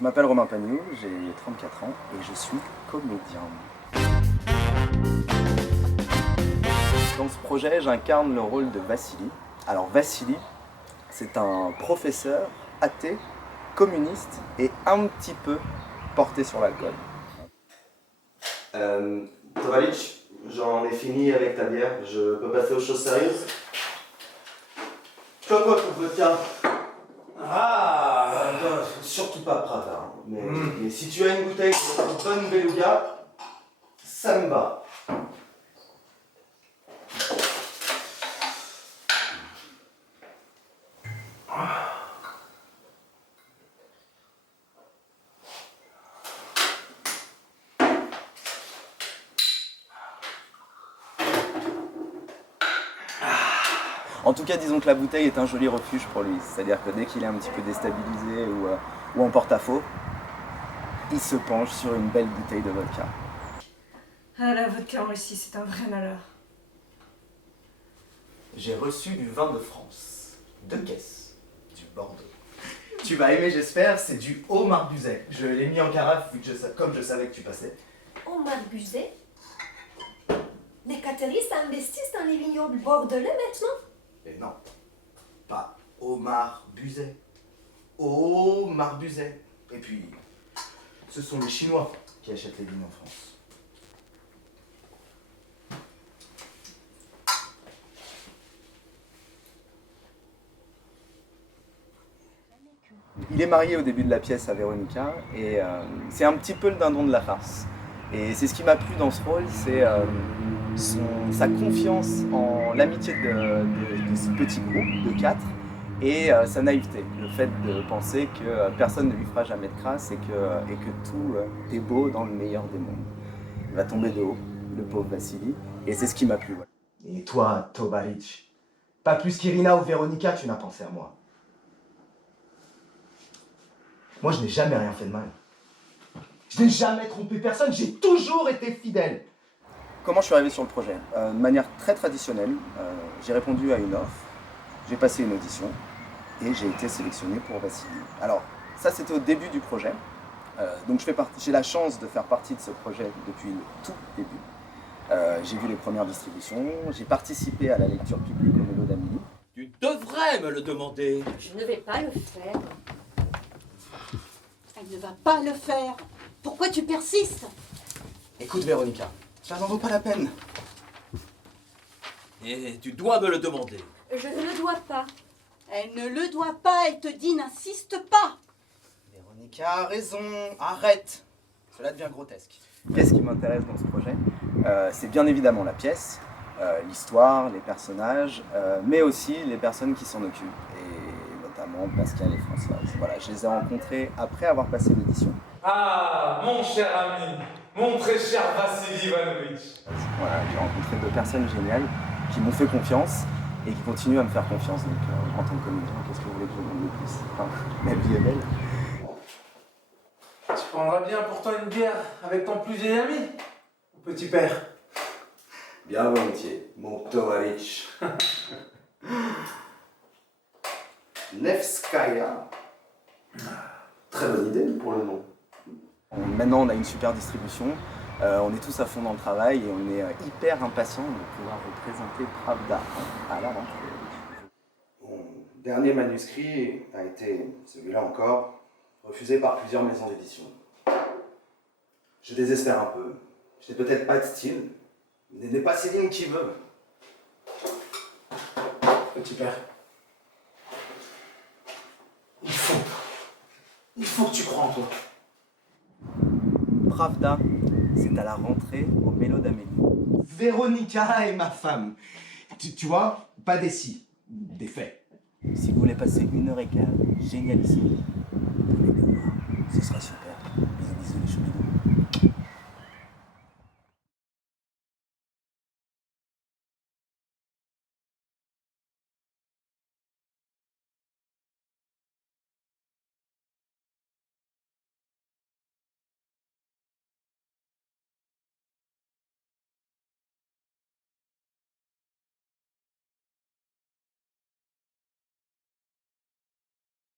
Je m'appelle Romain Pagnou, j'ai 34 ans et je suis comédien. Dans ce projet, j'incarne le rôle de Vassili. Alors Vassili, c'est un professeur athée, communiste et un petit peu porté sur l'alcool. Tovalic, j'en ai fini avec ta bière, je peux passer aux choses sérieuses. Tu vois quoi ton vodka? Surtout pas Prada, hein. Mais si tu as une bouteille de bonne beluga, ça me va. En tout cas, disons que la bouteille est un joli refuge pour lui. C'est-à-dire que dès qu'il est un petit peu déstabilisé ou en porte-à-faux, il se penche sur une belle bouteille de vodka. Ah, la vodka en Russie, c'est un vrai malheur. J'ai reçu du vin de France. 2 caisses. Du Bordeaux. Tu vas aimer, j'espère, c'est du haut Marbuzet. Je l'ai mis en carafe comme je savais que tu passais. Au Marbuzet, les Cateris investissent dans les vignobles bordelais maintenant. Et non, pas Omar Buzet. Omar Buzet. Et puis, ce sont les Chinois qui achètent les vignes en France. Il est marié au début de la pièce à Véronica et c'est un petit peu le dindon de la farce. Et c'est ce qui m'a plu dans ce rôle, c'est sa confiance en l'amitié de ce petit groupe de 4 et sa naïveté. Le fait de penser que personne ne lui fera jamais de crasse et que tout est beau dans le meilleur des mondes. Il va tomber de haut, le pauvre Vassili, et c'est ce qui m'a plu. Voilà. Et toi, Tovalic, pas plus qu'Irina ou Véronica, tu n'as pensé à moi. Moi, je n'ai jamais rien fait de mal. Je n'ai jamais trompé personne, j'ai toujours été fidèle. Comment je suis arrivé sur le projet? De manière très traditionnelle, j'ai répondu à une offre, j'ai passé une audition et j'ai été sélectionné pour Vassili. Alors, ça c'était au début du projet, donc j'ai la chance de faire partie de ce projet depuis le tout début. J'ai vu les premières distributions, j'ai participé à la lecture publique au Mélo d'Amélie. Tu devrais me le demander. Je ne vais pas le faire. Elle ne va pas le faire. Pourquoi tu persistes? Écoute Véronica, ça n'en vaut pas la peine. Et tu dois me le demander. Je ne le dois pas. Elle ne le doit pas, elle te dit n'insiste pas. Véronica a raison, arrête. Cela devient grotesque. Qu'est-ce qui m'intéresse dans ce projet? C'est bien évidemment la pièce, l'histoire, les personnages, mais aussi les personnes qui s'en occupent. Et notamment Pascal et Françoise. Voilà, je les ai rencontrés après avoir passé l'audition. Ah, mon cher ami, mon très cher Vassili Ivanovitch. Voilà, j'ai rencontré 2 personnes géniales qui m'ont fait confiance et qui continuent à me faire confiance. Donc, en tant que comédien, qu'est-ce que vous voulez que je vous demande de plus? Enfin, la vie est belle. Tu prendras bien pourtant une bière avec ton plus vieil ami, mon petit père. Bien volontiers, mon Tovalic. Nevskaya. Très bonne idée pour le nom. Maintenant, on a une super distribution, on est tous à fond dans le travail et on est hyper impatients de pouvoir vous présenter Pravda à la rentrée. Mon dernier manuscrit a été, celui-là encore, refusé par plusieurs maisons d'édition. Je désespère un peu. Je n'ai peut-être pas de style, mais n'est pas Céline qui veut. Petit père, il faut que tu crois en toi. Pravda, c'est à la rentrée au Mélo d'Amélie. Véronica est ma femme. Tu vois, pas des si, des faits. Si vous voulez passer 1h15 génialissime, venez nous voir, ce sera super.